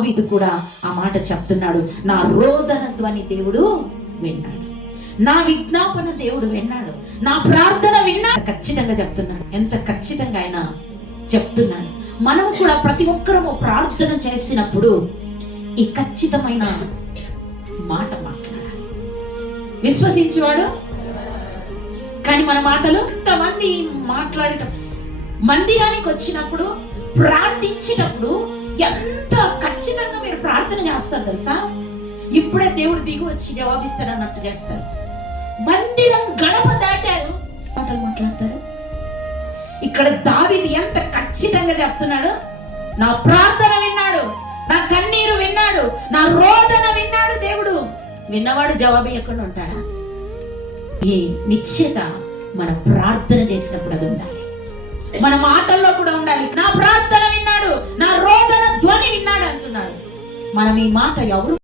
దావీదు కూడా ఆ మాట చెప్తున్నాడు. నా రోదన ధ్వని దేవుడు విన్నాడు. నా విజ్ఞాపన దేవుడు విన్నాడు. నా ప్రార్థన విన్నా ఖచ్చితంగా చెప్తున్నాడు. ఎంత ఖచ్చితంగా ఆయన చెప్తున్నాడు. మనం కూడా ప్రతి ఒక్కరము ప్రార్థన చేసినప్పుడు ఈ ఖచ్చితమైన మాట మాట్లాడాలి. విశ్వసించేవాడు? కానీ మన మాటలు ఇంతమంది మాట్లాడటం మందిరానికి వచ్చినప్పుడు ప్రార్థించేటప్పుడు ఎంత ప్రార్థన చేస్తారు తెలుసా? ఇప్పుడే దేవుడు దిగి వచ్చి జవాబిస్తాడు అన్నట్టు చేస్తారు. మందిరం గడప దాటారు. మాటలు మాట్లాడతారు. ఇక్కడ దావిది ఎంత ఖచ్చితంగా చెప్తున్నాడు? నా ప్రార్థన విన్నాడు నా కన్నీరు విన్నాడు నా రోదన విన్నాడు దేవుడు. విన్నవాడు జవాబు ఎక్కడ ఉంటాడా? ఏ నిశ్చిత మన ప్రార్థన చేసినప్పుడు అది ఉండాలి. మన మాటల్లో కూడా ఉండాలి నా ప్రార్థన విన్నాడు నా రోదన ధ్వని విన్నాడు అంటున్నాడు మనం ఈ మాట ఎవరు